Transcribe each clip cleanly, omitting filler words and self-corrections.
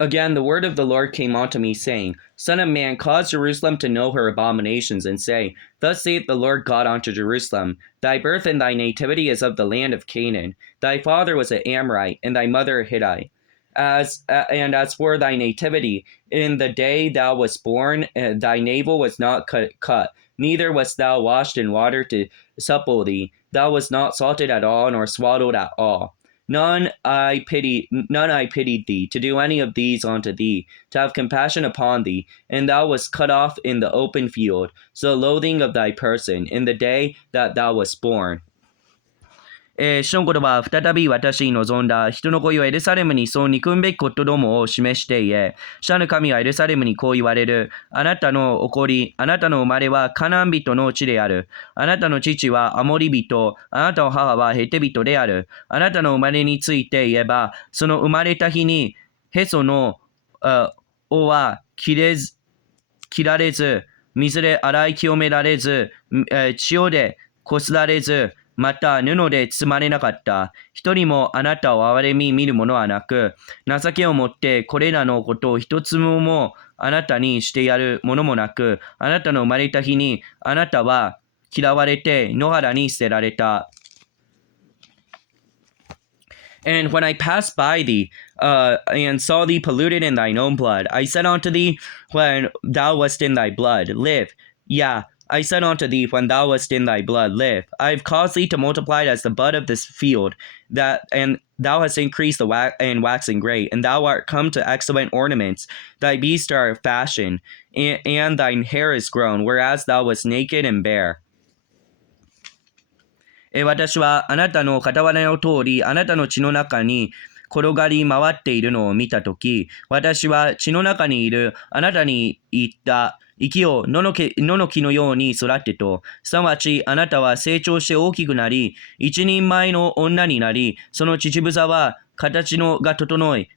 Again, the word of the Lord came unto me, saying, Son of man, cause Jerusalem to know her abominations, and say, Thus saith the Lord God unto Jerusalem, Thy birth and thy nativity is of the land of Canaan. Thy father was an Amorite, and thy mother a Hittite. As for thy nativity, in the day thou wast born, thy navel was not cut, neither wast thou washed in water to supple thee. Thou wast not salted at all, nor swaddled at all. None I pitied thee, to do any of these unto thee, to have compassion upon thee, and thou wast cut off in the open field, so the loathing of thy person, in the day that thou wast born. 主の言葉は再び私に望んだ。人の子よエルサレムにそう憎むべきことどもを示して言え。主の神はエルサレムにこう言われる。あなたの起こり、あなたの生まれはカナン人の地である。あなたの父はアモリ人、あなたの母はヘテ人である。あなたの生まれについて言えば、その生まれた日にへその尾は切られず、水で洗い清められず、塩でこすられず、また布で包まれなかった。一人もあなたを憐れみ見るものはなく、情けをもってこれらのことを一つもあなたにしてやるものもなく、あなたの生まれた日にあなたは嫌われて野原に捨てられた。And when I passed by thee, and saw thee polluted in thine own blood, I said unto thee, when thou wast in thy blood, live. I said unto thee, when thou wast in thy blood, live. I have caused thee to multiply as the bud of this field, and thou hast increased and waxen great, and thou art come to excellent ornaments. Thy beasts are fashioned, and thine hair is grown, whereas thou wast naked and bare. 私はあなたの傍らの通り、あなたの血の中に転がり回っているのを見たとき、私は血の中にいるあなたに言った。生きよう、野の木のように育てと。すなわち、あなたは成長して大きくなり、一人前の女になり、その乳房は形が整い、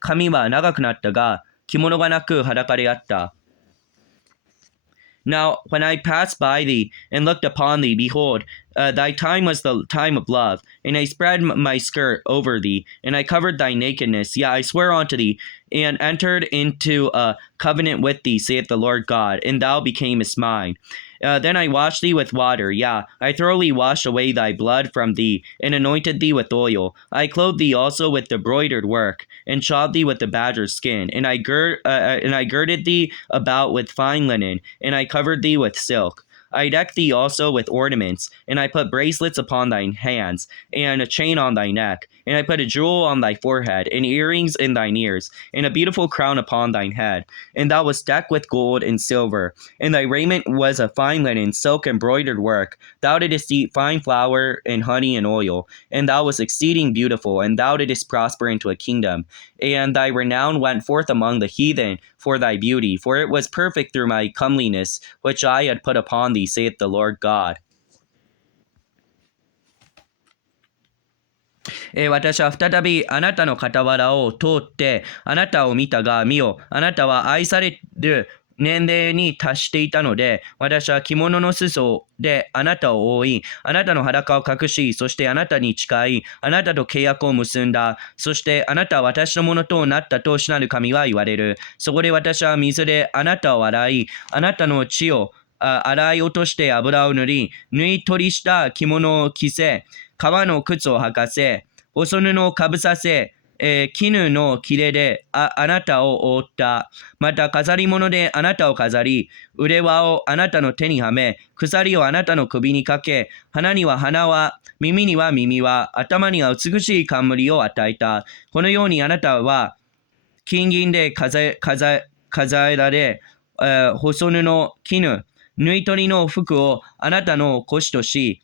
髪は長くなったが、着物がなく裸であった。Now, when I passed by thee and looked upon thee, behold, thy time was the time of love, and I spread my skirt over thee, and I covered thy nakedness. Yea, I swear unto thee, and entered into a covenant with thee, saith the Lord God, and thou becamest mine. Then I washed thee with water, I thoroughly washed away thy blood from thee, and anointed thee with oil. I clothed thee also with the broidered work, and shod thee with the badger's skin, and I girded thee about with fine linen, and I covered thee with silk. I decked thee also with ornaments, and I put bracelets upon thine hands, and a chain on thy neck, and I put a jewel on thy forehead, and earrings in thine ears, and a beautiful crown upon thine head. And thou wast decked with gold and silver, and thy raiment was of fine linen, silk, and broidered work. Thou didst eat fine flour, and honey, and oil, and thou wast exceeding beautiful, and thou didst prosper into a kingdom. And thy renown went forth among the heathen for thy beauty, for it was perfect through my comeliness, which I had put upon thee, saith the Lord God. 私は再びあなたの傍らを通ってあなたを見たが、見よ、あなたは愛される年齢に達していたので、私は着物の裾であなたを覆い、あなたの裸を隠し、そしてあなたに誓い、あなたと契約を結んだ。そしてあなたは私のものとなったと主なる神は言われる。そこで私は水であなたを洗い、あなたの血を洗い落として油を塗り、縫い取りした着物を着せ、革の靴を履かせ、細布をかぶさせ、絹の切れであなたを覆った。また飾り物であなたを飾り、腕輪をあなたの手にはめ、鎖をあなたの首にかけ、鼻には鼻輪、耳には耳輪、頭には美しい冠を与えた。このようにあなたは金銀で飾られ、細布、絹、縫い取りの服をあなたの腰とし、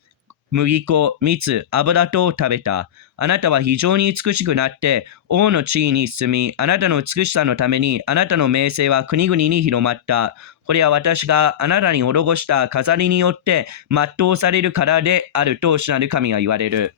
麦粉、蜜、油と食べた。あなたは非常に美しくなって、王の地位に住み、あなたの美しさのために、あなたの名声は国々に広まった。これは私があなたに施した飾りによって全うされるからであると主なる神が言われる。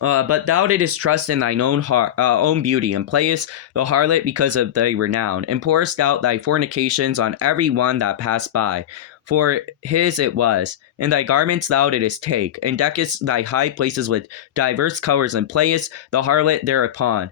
But thou didst trust in thine own beauty, and playest the harlot because of thy renown, and pourest out thy fornications on every one that passed by. For his it was. And thy garments thou didst take, and deckest thy high places with diverse colors, and playest the harlot thereupon.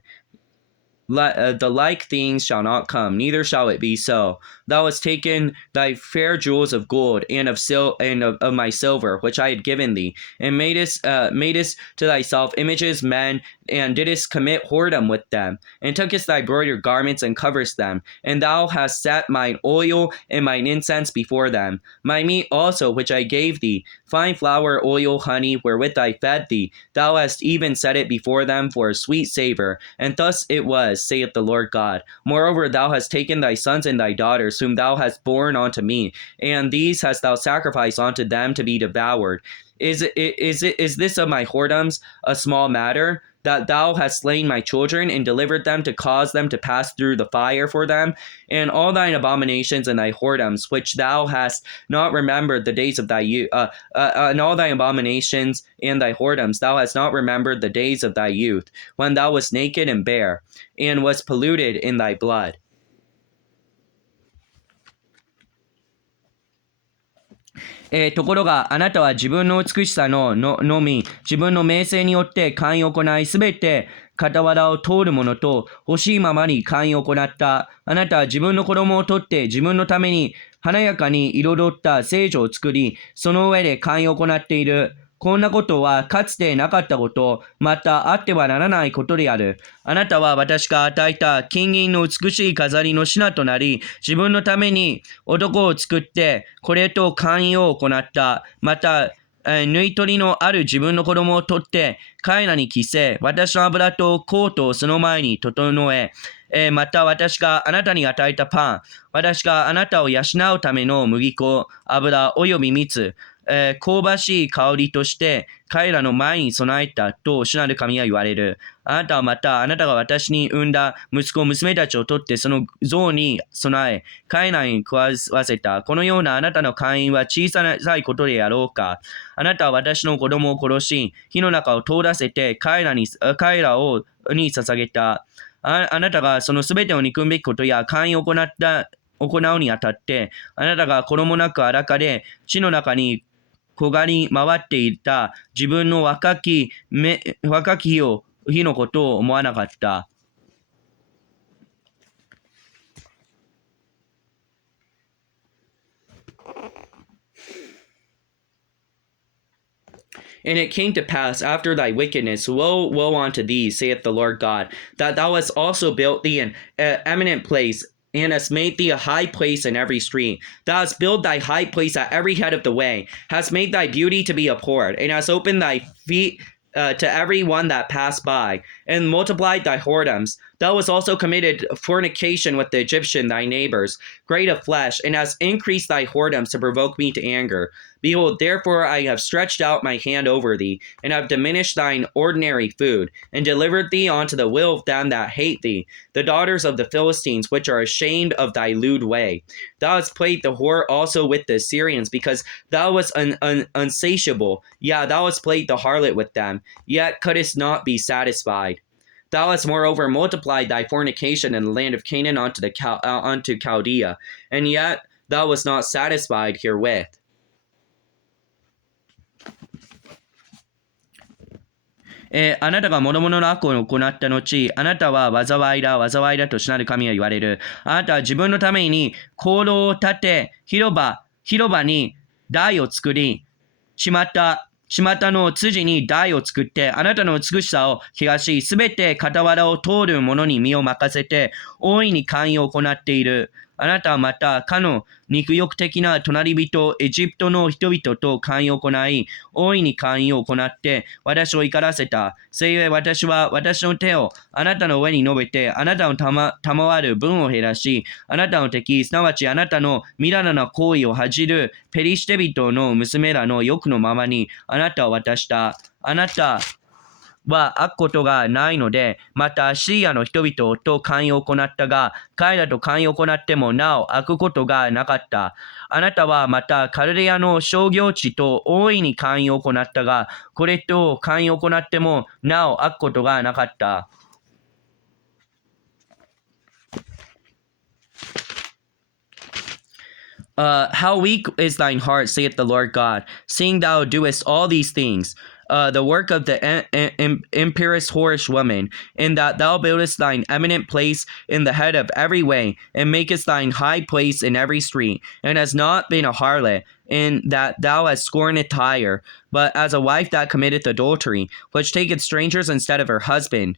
The like things shall not come, neither shall it be so. Thou hast taken thy fair jewels of gold and of my silver, which I had given thee, and madest to thyself images men, and didst commit whoredom with them, and tookest thy broidered garments and coverest them, and thou hast set mine oil and mine incense before them, my meat also which I gave thee, fine flour, oil, honey, wherewith I fed thee, thou hast even set it before them for a sweet savor, and thus it was, saith the Lord God. Moreover, thou hast taken thy sons and thy daughters, whom thou hast borne unto me, and these hast thou sacrificed unto them to be devoured. Is this of my whoredoms a small matter, that thou hast slain my children, and delivered them to cause them to pass through the fire for them? And all thine abominations and thy whoredoms, which thou hast not remembered the days of thy youth, and all thy abominations and thy whoredoms, thou hast not remembered the days of thy youth, when thou wast naked and bare, and was polluted in thy blood. ところがあなたは自分の美しさのみ、自分の名声によって寛容を行い、すべて傍らを通る者と欲しいままに寛容を行った。あなたは自分の子供を取って自分のために華やかに彩った聖女を作り、その上で寛容を行っている。こんなことはかつてなかったこと、またあってはならないことである。あなたは私が与えた金銀の美しい飾りの品となり、自分のために男を作って、これと寛容を行った。また、縫い取りのある自分の子供を取って、彼らに着せ、私の油とコートをその前に整え、また私があなたに与えたパン、私があなたを養うための麦粉、油および蜜、香ばしい香りとして彼らの前に備えたと主なる神は言われる。あなたはまたあなたが私に産んだ息子娘たちを取ってその像に備え彼らに食わせた。このようなあなたの会員は小さいことであろうか。あなたは私の子供を殺し火の中を通らせて彼らに捧げた。あなたがそのすべてを憎むべきことや会員を行うにあたってあなたが衣なく荒かれ地の中に焦がり回っていた自分の若き日のことを思わなかった。And it came to pass after thy wickedness, woe unto thee, saith the Lord God, that thou hast also built thee an eminent place, and hast made thee a high place in every street. Thou hast built thy high place at every head of the way, hast made thy beauty to be abhorred, and hast opened thy feet to every one that passed by, and multiplied thy whoredoms. Thou hast also committed fornication with the Egyptian thy neighbors, great of flesh, and hast increased thy whoredoms to provoke me to anger. Behold, therefore I have stretched out my hand over thee, and have diminished thine ordinary food, and delivered thee unto the will of them that hate thee, the daughters of the Philistines, which are ashamed of thy lewd way. Thou hast played the whore also with the Assyrians, because thou wast unsatiable. Yeah, thou hast played the harlot with them, yet couldst not be satisfied. Thou hast moreover multiplied thy fornication in the land of Canaan unto Chaldea, and yet thou wast not satisfied herewith. あなたが諸々の悪を行った後、あなたは災いだと主なる神は言われる。あなたは自分のために香炉を立て、広場に台を作り、巷の辻に台を作って、あなたの美しさを汚し、すべて傍らを通る者に身を任せて、大いに寛容を行っている。あなたはまた、かの肉欲的な隣人、エジプトの人々と寛容を行い、大いに寛容を行って、私を怒らせた。せゆえ私は私の手をあなたの上に述べて、あなたの賜る分を減らし、あなたの敵、すなわちあなたのみだらな行為を恥じるペリシテ人の娘らの欲のままに、あなたを渡した。あなたは開くことがないので、またシリアの人々と勧誘を行ったが、彼らと勧誘を行ってもなお開くことがなかった。あなたはまたカルデアの商業地と大いに勧誘を行ったが、これと勧誘を行ってもなお開くことがなかった。How weak is thine heart, saith the Lord God, seeing thou doest all these things, the work of the imperious whorish woman, in that thou buildest thine eminent place in the head of every way, and makest thine high place in every street, and hast not been a harlot, in that thou hast scorned Tyre, but as a wife that committeth adultery, which taketh strangers instead of her husband.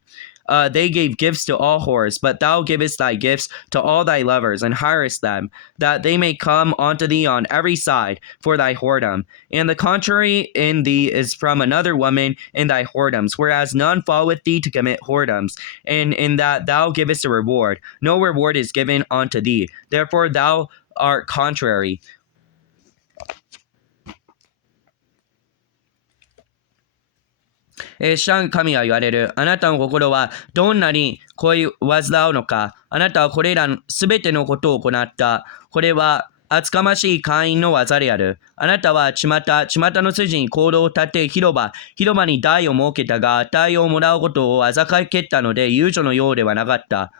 They gave gifts to all whores, but thou givest thy gifts to all thy lovers, and hirest them, that they may come unto thee on every side for thy whoredom. And the contrary in thee is from another woman in thy whoredoms, whereas none followeth thee to commit whoredoms, and in that thou givest a reward. No reward is given unto thee. Therefore thou art contrary. 主なる神は言われる。あなたの心はどんなに恋煩うのか。あなたはこれらすべてのことを行った。これは厚かましい会員の技である。あなたは巷の筋に行動を立て広場に台を設けたが、値をもらうことをあざかけったので、遊女のようではなかった。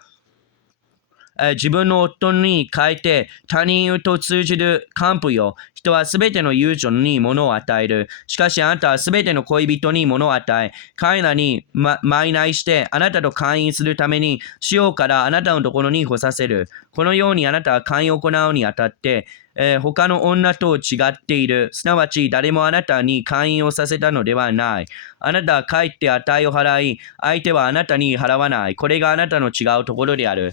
自分の夫に変えて他人と通じる還付よ。人はすべての遊女に物を与える。しかしあなたはすべての恋人に物を与え、彼らに賄いしてあなたと会員するために使用からあなたのところに来させる。このようにあなたは会員を行うにあたって、他の女と違っている。すなわち誰もあなたに会員をさせたのではない。あなたは帰って値を払い、相手はあなたに払わない。これがあなたの違うところである。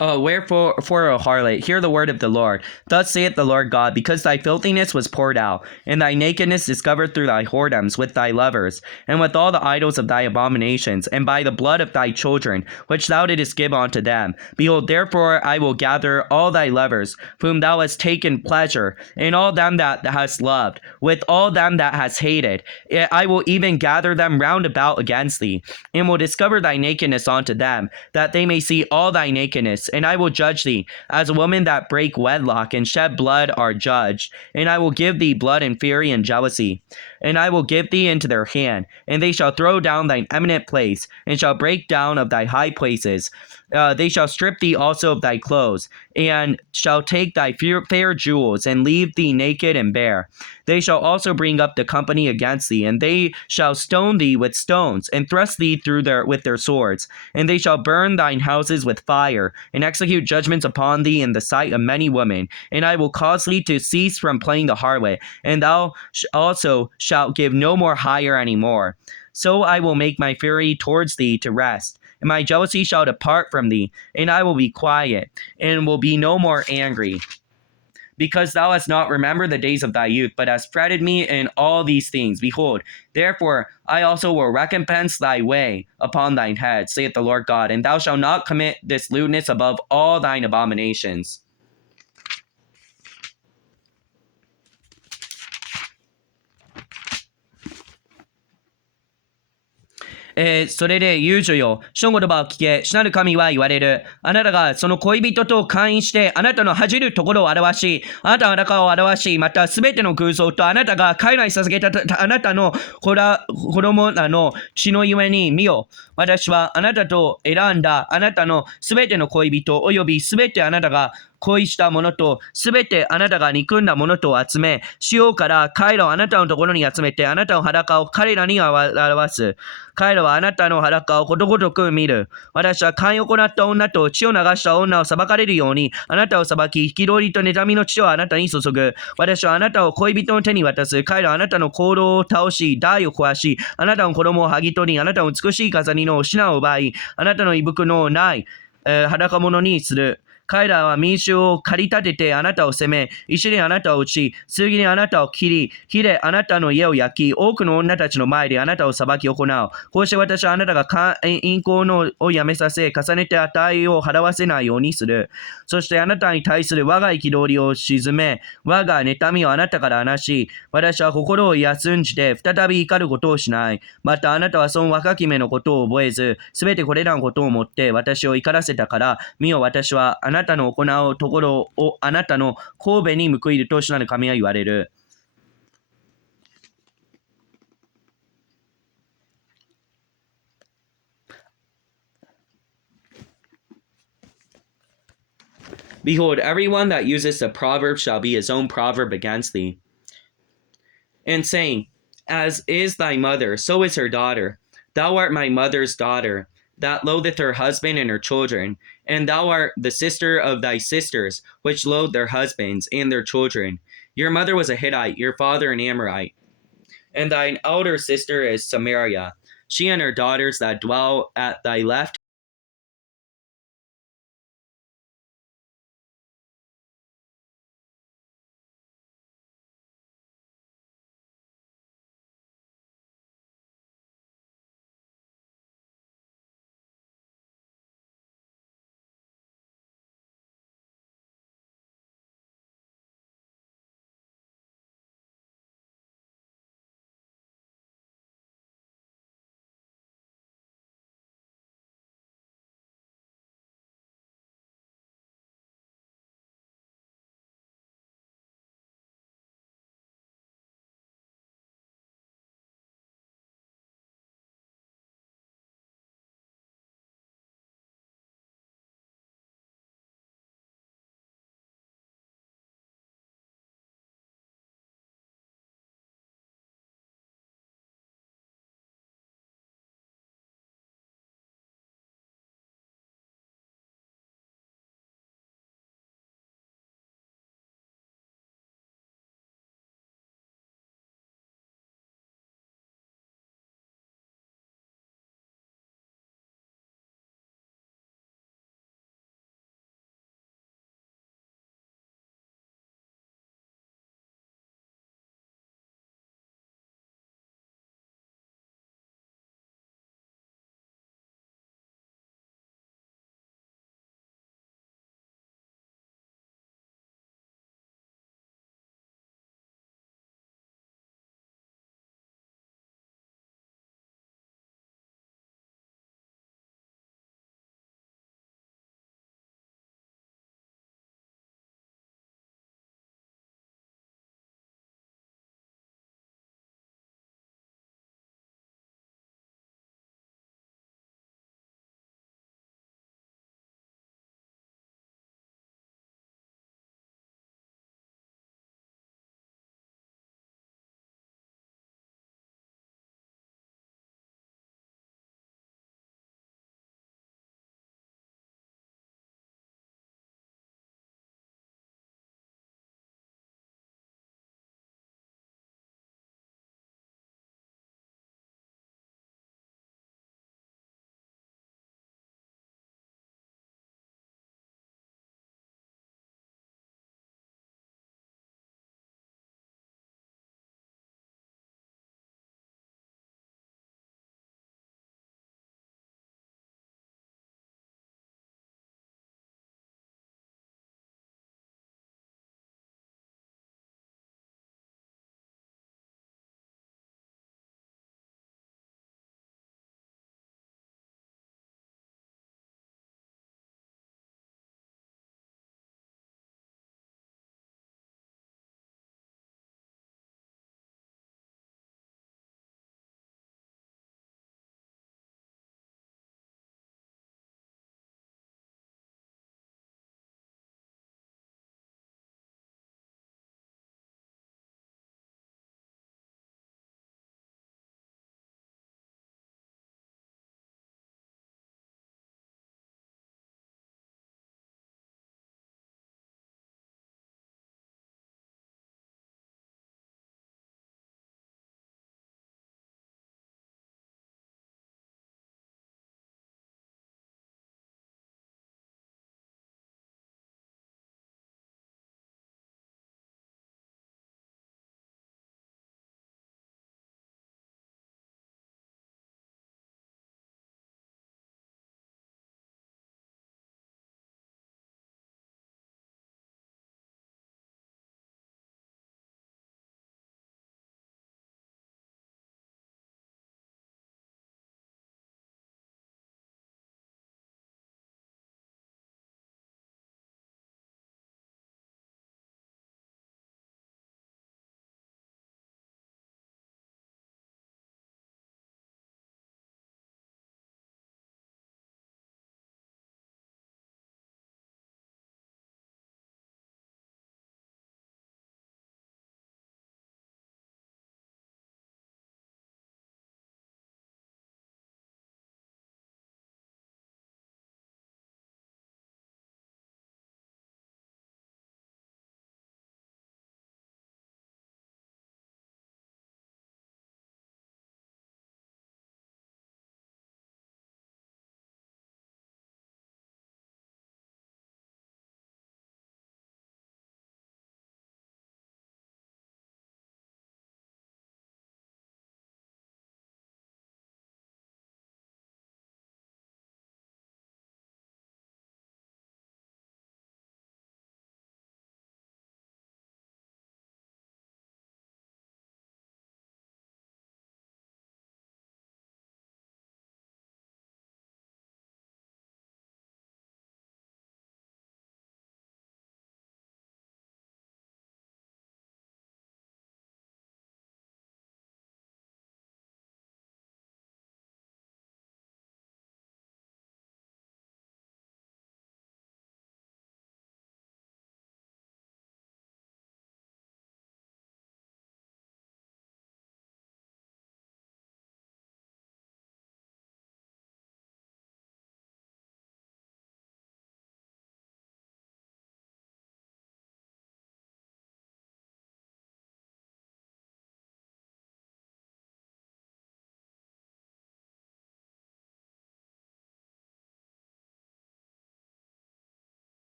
Wherefore for a harlot, hear the word of the Lord. Thus saith the Lord God, because thy filthiness was poured out, and thy nakedness discovered through thy whoredoms with thy lovers, and with all the idols of thy abominations, and by the blood of thy children, which thou didst give unto them. Behold, therefore I will gather all thy lovers, whom thou hast taken pleasure, and all them that hast loved, with all them that hast hated. I will even gather them round about against thee, and will discover thy nakedness unto them, that they may see all thy nakedness. And I will judge thee, as a woman that brake wedlock and shed blood are judged. And I will give thee blood and fury and jealousy. And I will give thee into their hand, and they shall throw down thine eminent place, and shall break down of thy high places. They shall strip thee also of thy clothes, and shall take thy fair jewels, and leave thee naked and bare. They shall also bring up the company against thee, and they shall stone thee with stones, and thrust thee through with their swords. And they shall burn thine houses with fire, and execute judgments upon thee in the sight of many women. And I will cause thee to cease from playing the harlot, and thou also shalt give no more hire any more. So I will make my fury towards thee to rest, and my jealousy shall depart from thee, and I will be quiet, and will be no more angry. Because thou hast not remembered the days of thy youth, but hast fretted me in all these things. Behold, therefore I also will recompense thy way upon thine head, saith the Lord God, and thou shalt not commit this lewdness above all thine abominations. それで遊女よ、主の言葉を聞け、主なる神は言われる。あなたがその恋人と会員して、あなたの恥じるところを表し、あなたの裸を表し、またすべての偶像とあなたが彼らに捧げたあなたの子供らの血のゆえに見よ。私はあなたと選んだあなたのすべての恋人およびすべてあなたが恋したものと、すべてあなたが憎んだものとを集め、しようから彼らをあなたのところに集めて、あなたの裸を彼らに表す。彼らはあなたの裸をことごとく見る。私は姦淫を行った女と血を流した女を裁かれるように、あなたを裁き、憤りと妬みの血をあなたに注ぐ。私はあなたを恋人の手に渡す。彼らはあなたの行動を倒し、台を壊し、あなたの子供を剥ぎ取り、あなたの美しい飾りの品を奪い、あなたの衣服のない、裸物にする。彼らは民衆を駆り立ててあなたを責め、石であなたを打ち、杉であなたを切り、火であなたの家を焼き、多くの女たちの前であなたを裁き行う。こうして私はあなたが淫行のをやめさせ、重ねて値を払わせないようにする。そしてあなたに対する我が憤りを鎮め、我が妬みをあなたから離し、私は心を休んじて再び怒ることをしない。またあなたはその若き目のことを覚えず、すべてこれらのことをもって私を怒らせたから、見よ私はあなたの行うところをあなたの神戸に報いると主なる神は言われる。Behold, everyone that useth a proverb shall be his own proverb against thee. And saying, As is thy mother, so is her daughter. Thou art my mother's daughter, that loatheth her husband and her children. And thou art the sister of thy sisters, which loathe their husbands and their children. Your mother was a Hittite, your father an Amorite. And thine elder sister is Samaria, she and her daughters that dwell at thy left